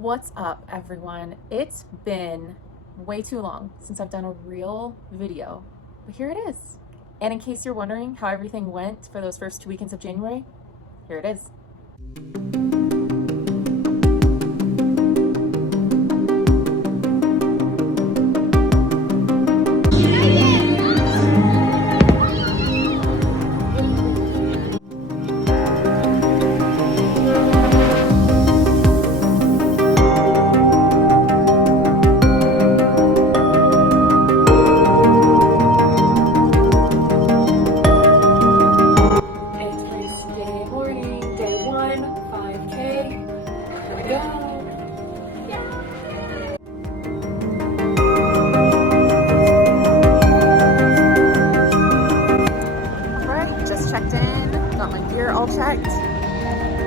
What's up, everyone? It's been way too long since I've done a real video, but here it is. And in case you're wondering how everything went for those first 2 weekends of January, here it is. All checked.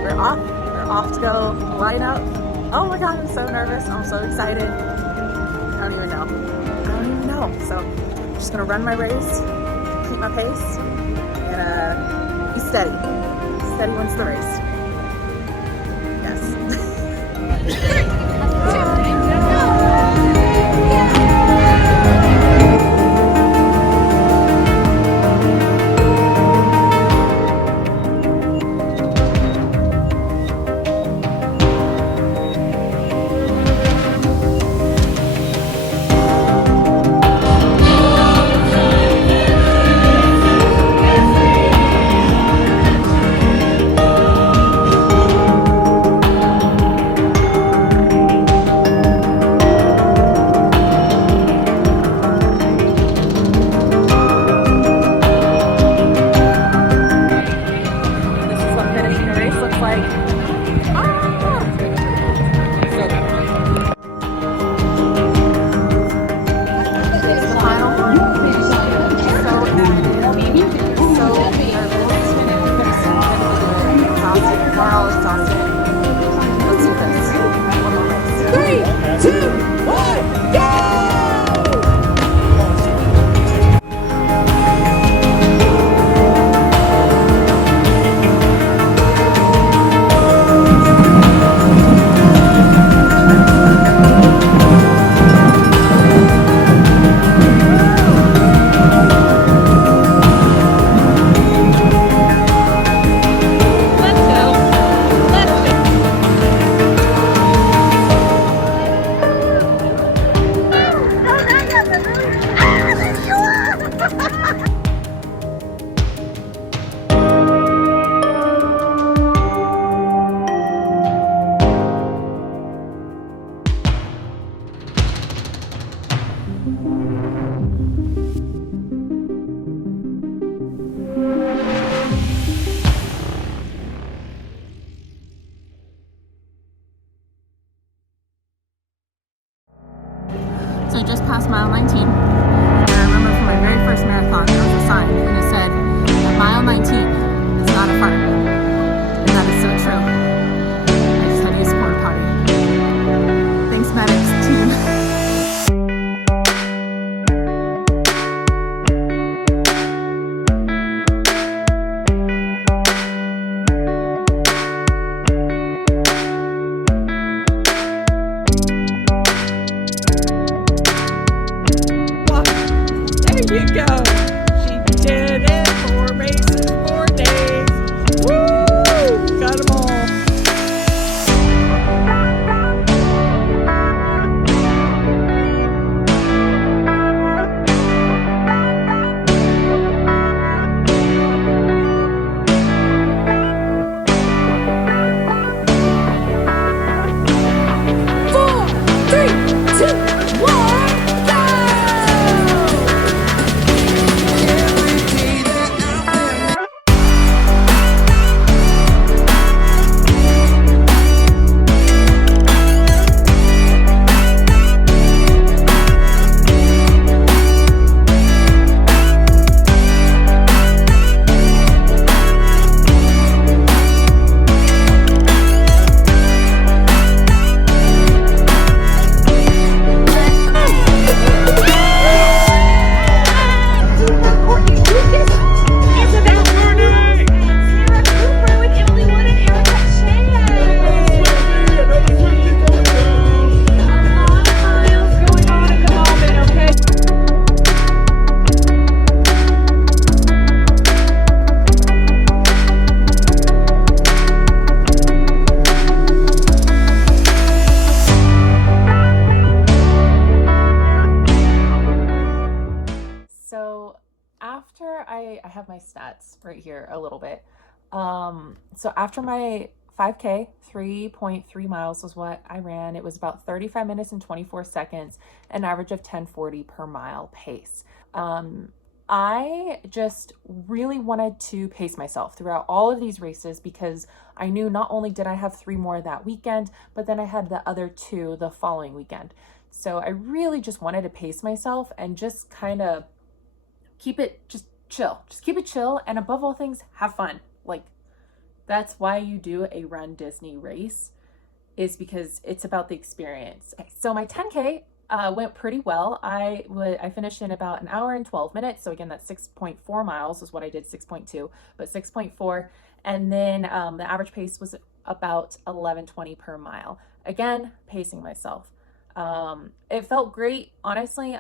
We're off to go line up. Oh my god, I'm so nervous. I'm so excited. I don't even know. So I'm just gonna run my race, keep my pace, and be steady. Steady wins the race. Yes. So I just passed mile 19, and I remember from my very first marathon, there was a sign, and it said, at mile 19, it's not a fart. And that is so true. I just had to use a porta potty. Thanks, medics team. There you go. She did it. 4 races, 4 days. Woo! Got them all. I have my stats right here a little bit. So after my 5K, 3.3 miles was what I ran. It was about 35 minutes and 24 seconds, an average of 10:40 per mile pace. I just really wanted to pace myself throughout all of these races because I knew not only did I have 3 more that weekend, but then I had the other 2 the following weekend. So I really just wanted to pace myself and just kind of keep it just chill. Just keep it chill, and above all things, have fun. Like, that's why you do a Run Disney race, is because it's about the experience. So my 10K went pretty well. I finished in about an hour and 12 minutes. So again, that's 6.4 miles is what I did, 6.2, but 6.4. And then the average pace was about 11:20 per mile. Again, pacing myself. It felt great. Honestly,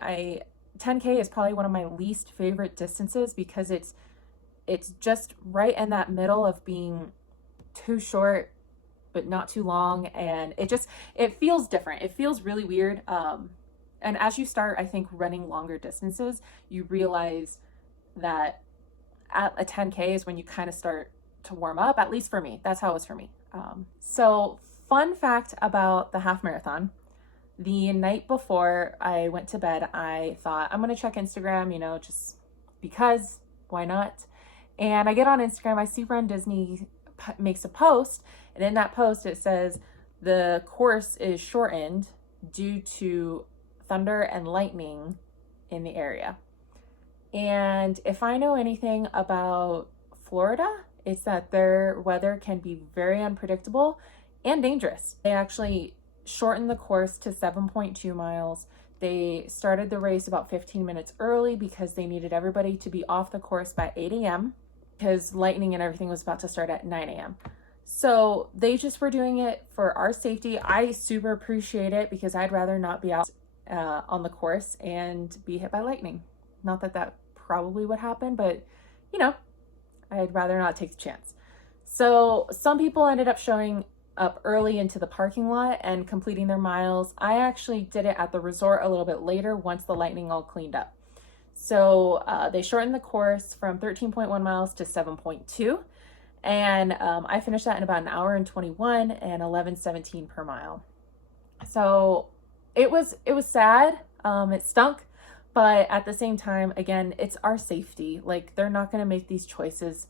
10K is probably one of my least favorite distances because it's just right in that middle of being too short but not too long, and it feels different. It feels really weird. And as you start, I think, running longer distances, you realize that at a 10K is when you kind of start to warm up. At least for me, that's how it was for me. So fun fact about the half marathon: the night before I went to bed, I thought, I'm going to check Instagram, just because, why not? And I get on Instagram, I see Run Disney makes a post, and in that post it says the course is shortened due to thunder and lightning in the area. And if I know anything about Florida, it's that their weather can be very unpredictable and dangerous. They actually shortened the course to 7.2 miles. They started the race about 15 minutes early because they needed everybody to be off the course by 8 a.m. because lightning and everything was about to start at 9 a.m. So they just were doing it for our safety. I super appreciate it because I'd rather not be out on the course and be hit by lightning. Not that that probably would happen, but I'd rather not take the chance. So some people ended up showing up early into the parking lot and completing their miles. I actually did it at the resort a little bit later once the lightning all cleaned up. So they shortened the course from 13.1 miles to 7.2. And I finished that in about an hour and 21 and 11:17 per mile. So it was sad. It stunk. But at the same time, again, it's our safety. Like, they're not going to make these choices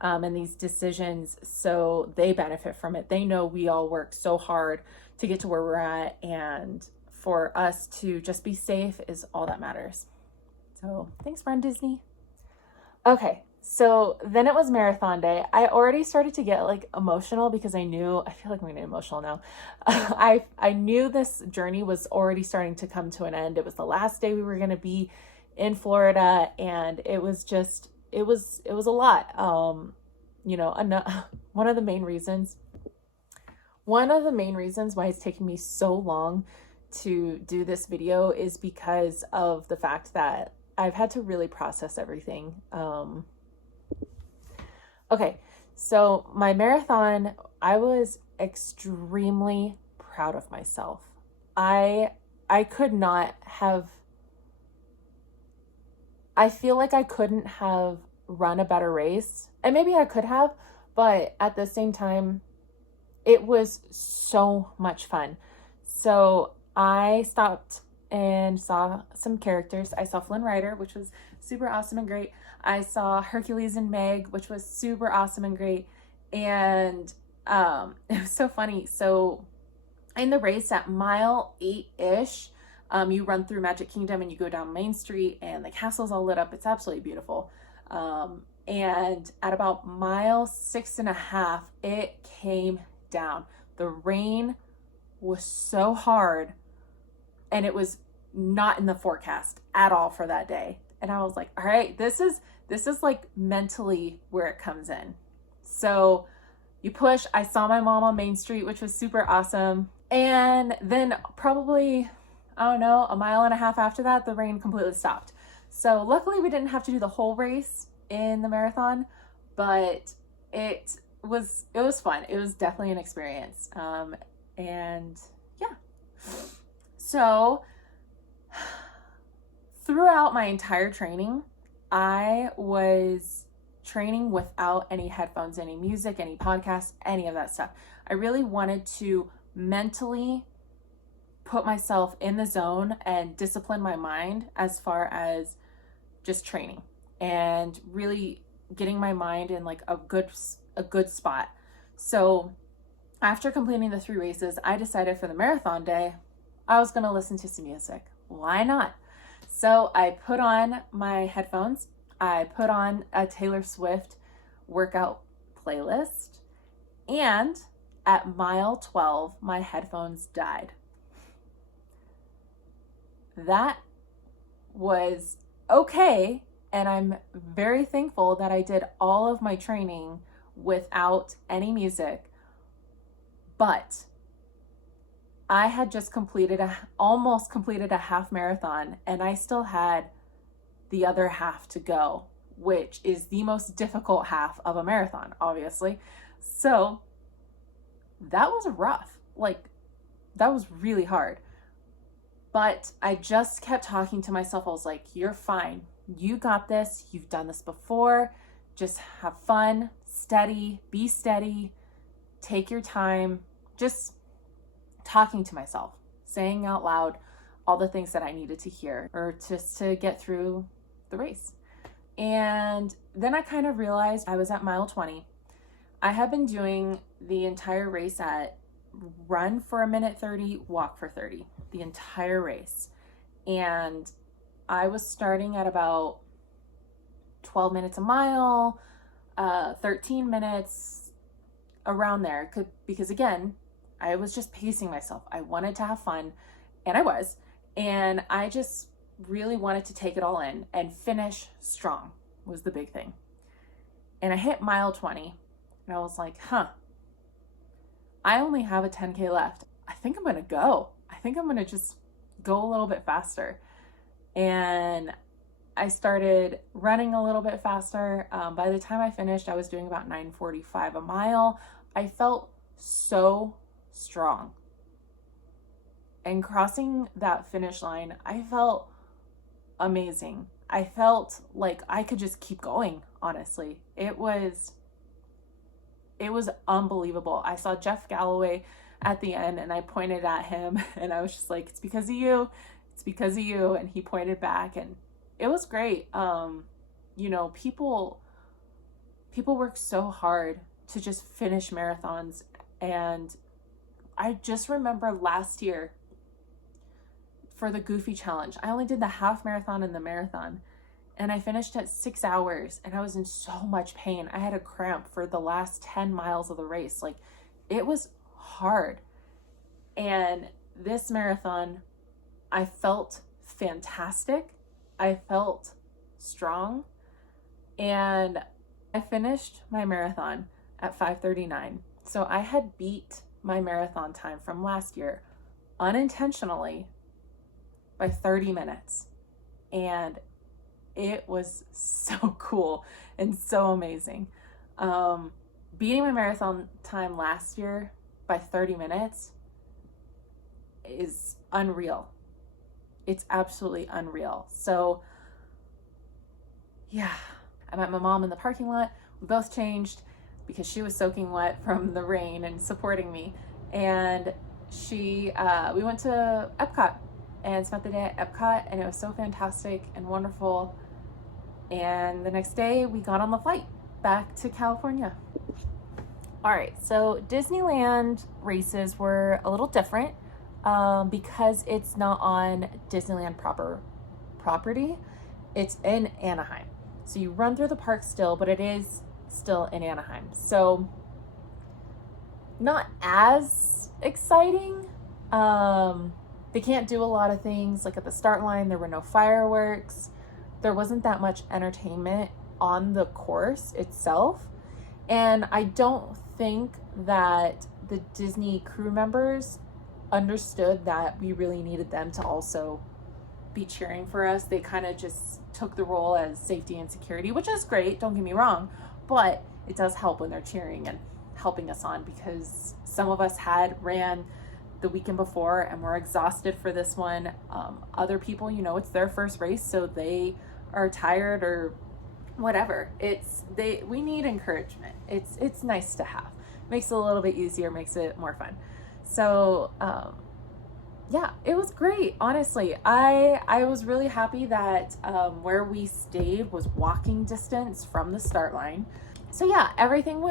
and these decisions so they benefit from it. They know we all work so hard to get to where we're at, and for us to just be safe is all that matters. So thanks, Run Disney. Okay, so then it was marathon day. I already started to get emotional because I feel like I'm getting emotional now. I knew this journey was already starting to come to an end. It was the last day we were going to be in Florida, and it was a lot. One of the main reasons why it's taken me so long to do this video is because of the fact that I've had to really process everything. Okay, so my marathon, I was extremely proud of myself. I feel like I couldn't have run a better race, and maybe I could have, but at the same time, it was so much fun. So I stopped and saw some characters. I saw Flynn Rider, which was super awesome and great. I saw Hercules and Meg, which was super awesome and great. And it was so funny. So in the race at mile 8-ish, you run through Magic Kingdom and you go down Main Street, and the castle's all lit up. It's absolutely beautiful. And at about mile 6.5, it came down. The rain was so hard, and it was not in the forecast at all for that day. And I was like, all right, this is like mentally where it comes in. So you push. I saw my mom on Main Street, which was super awesome. And then probably, I don't know, a mile and a half after that, the rain completely stopped. So luckily we didn't have to do the whole race in the marathon, but it was fun. It was definitely an experience. And yeah. So throughout my entire training, I was training without any headphones, any music, any podcasts, any of that stuff. I really wanted to mentally put myself in the zone and discipline my mind as far as just training and really getting my mind in like a good spot. So after completing the 3 races, I decided for the marathon day, I was going to listen to some music. Why not? So I put on my headphones. I put on a Taylor Swift workout playlist. And at mile 12, my headphones died. That was okay. And I'm very thankful that I did all of my training without any music. But I had just almost completed a half marathon, and I still had the other half to go, which is the most difficult half of a marathon, obviously. So that was rough. Like, that was really hard. But I just kept talking to myself. I was like, you're fine. You got this. You've done this before. Just have fun, be steady, take your time. Just talking to myself, saying out loud all the things that I needed to hear or just to get through the race. And then I kind of realized I was at mile 20. I had been doing the entire race at run for a minute 30, walk for 30, the entire race. And I was starting at about 12 minutes a mile, 13 minutes, around there. Because again, I was just pacing myself. I wanted to have fun, and I was. And I just really wanted to take it all in and finish strong was the big thing. And I hit mile 20, and I was like, I only have a 10K left. I think I'm going to go. I think I'm going to just go a little bit faster. And I started running a little bit faster. By the time I finished, I was doing about 9:45 a mile. I felt so strong. And crossing that finish line, I felt amazing. I felt like I could just keep going, honestly. It was unbelievable. I saw Jeff Galloway at the end, and I pointed at him, and I was just like, it's because of you. It's because of you. And he pointed back, and it was great. People work so hard to just finish marathons. And I just remember last year for the Goofy Challenge, I only did the half marathon and the marathon, and I finished at 6 hours, and I was in so much pain. I had a cramp for the last 10 miles of the race. Like, it was hard. And this marathon, I felt fantastic. I felt strong, and I finished my marathon at 5:39. So I had beat my marathon time from last year unintentionally by 30 minutes. And it was so cool and so amazing. Beating my marathon time last year by 30 minutes is unreal. It's absolutely unreal. So yeah, I met my mom in the parking lot. We both changed because she was soaking wet from the rain and supporting me. And we went to Epcot and spent the day at Epcot, and it was so fantastic and wonderful. And the next day we got on the flight back to California. All right, so Disneyland races were a little different because it's not on Disneyland property. It's in Anaheim. So you run through the park still, but it is still in Anaheim. So not as exciting. They can't do a lot of things. Like at the start line, there were no fireworks. There wasn't that much entertainment on the course itself. And I don't think that the Disney crew members understood that we really needed them to also be cheering for us. They kind of just took the role as safety and security, which is great, don't get me wrong, but it does help when they're cheering and helping us on, because some of us had ran the weekend before and were exhausted for this one. Other people, it's their first race, so they are tired or whatever. We need encouragement. It's nice to have. Makes it a little bit easier, makes it more fun. So yeah, it was great. Honestly, I was really happy that where we stayed was walking distance from the start line. So yeah, everything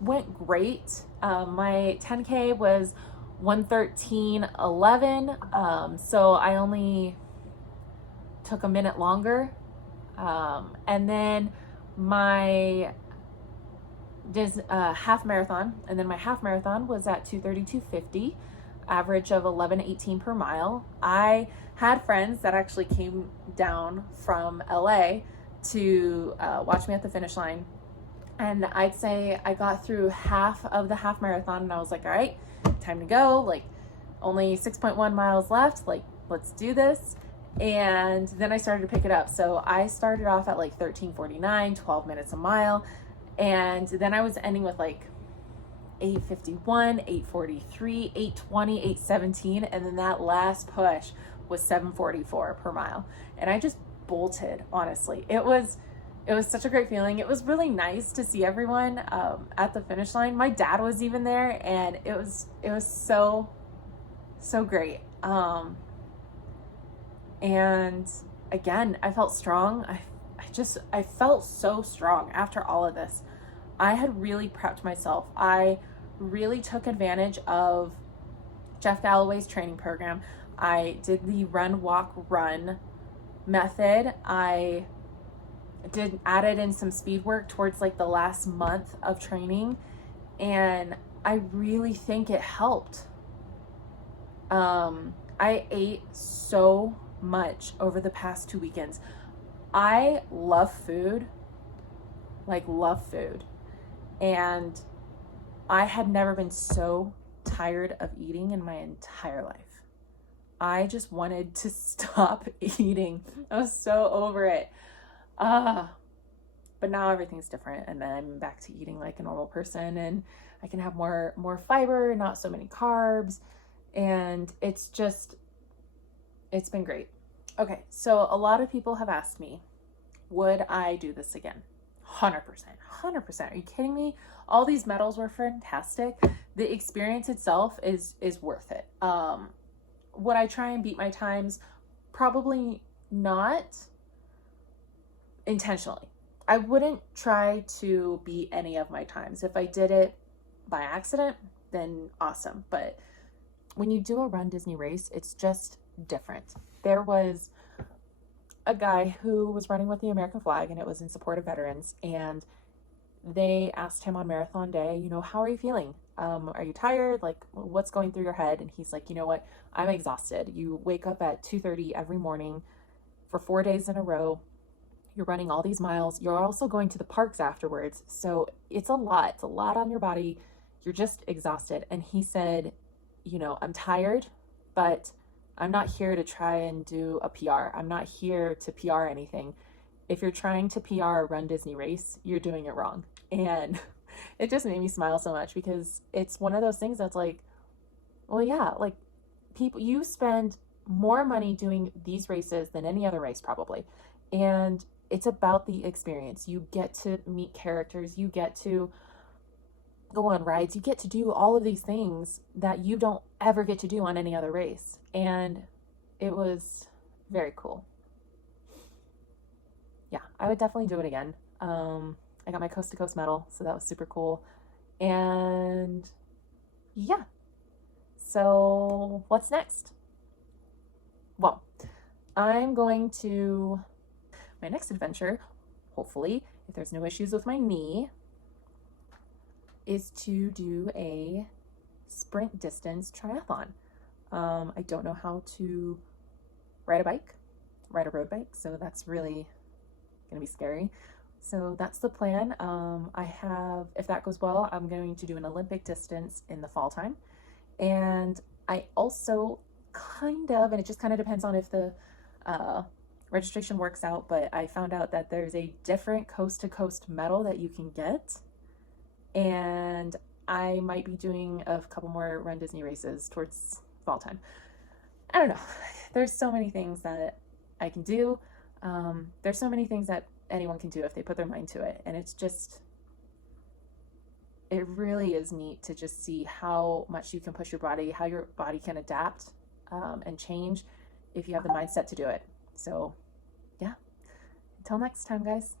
went great. My 10K was 1:13:11. So I only took a minute longer. And then my half marathon, and then my half marathon was at 2:32:50, average of 11:18 per mile. I had friends that actually came down from LA to watch me at the finish line, and I'd say I got through half of the half marathon, and I was like, all right, time to go. Like, only 6.1 miles left. Like, let's do this. And then I started to pick it up. So I started off at like 13:49, 12 minutes a mile. And then I was ending with like 8:51, 8:43, 8:20, 8:17. And then that last push was 7:44 per mile. And I just bolted, honestly. It was such a great feeling. It was really nice to see everyone at the finish line. My dad was even there, and it was so great. And again, I felt strong. I felt so strong after all of this. I had really prepped myself. I really took advantage of Jeff Galloway's training program. I did the run, walk, run method. I added in some speed work towards like the last month of training, and I really think it helped. I ate so much over the past 2 weekends. I love food, like love food. And I had never been so tired of eating in my entire life. I just wanted to stop eating. I was so over it. But now everything's different, and I'm back to eating like a normal person, and I can have more fiber, not so many carbs, and it's been great. Okay, so a lot of people have asked me, would I do this again? 100%. Are you kidding me? All these medals were fantastic. The experience itself is worth it. Would I try and beat my times? Probably not intentionally. I wouldn't try to beat any of my times. If I did it by accident, then awesome. But when you do a Run Disney race, it's just different. There was a guy who was running with the American flag, and it was in support of veterans, and they asked him on marathon day, how are you feeling? Are you tired? Like, what's going through your head? And he's like, you know what? I'm exhausted. You wake up at 2:30 every morning for 4 days in a row. You're running all these miles. You're also going to the parks afterwards. So it's a lot. It's a lot on your body. You're just exhausted. And he said, I'm tired, but I'm not here to try and do a PR. I'm not here to PR anything. If you're trying to PR a Run Disney race, you're doing it wrong. And it just made me smile so much, because it's one of those things that's like, well, yeah, like you spend more money doing these races than any other race probably. And it's about the experience. You get to meet characters. You get to go on rides. You get to do all of these things that you don't ever get to do on any other race. And it was very cool. Yeah, I would definitely do it again. I got my coast to coast medal, so that was super cool. And yeah, so what's next? Well, I'm going to, my next adventure, hopefully, if there's no issues with my knee, is to do a sprint distance triathlon. I don't know how to ride a road bike, so that's really gonna be scary. So that's the plan. If that goes well, I'm going to do an Olympic distance in the fall time. And I also and it just kind of depends on if the registration works out, but I found out that there's a different coast to coast medal that you can get. And I might be doing a couple more Run Disney races towards fall time. I don't know. There's so many things that I can do. There's so many things that anyone can do if they put their mind to it. And it's just, it really is neat to just see how much you can push your body, how your body can adapt and change if you have the mindset to do it. So yeah, until next time, guys.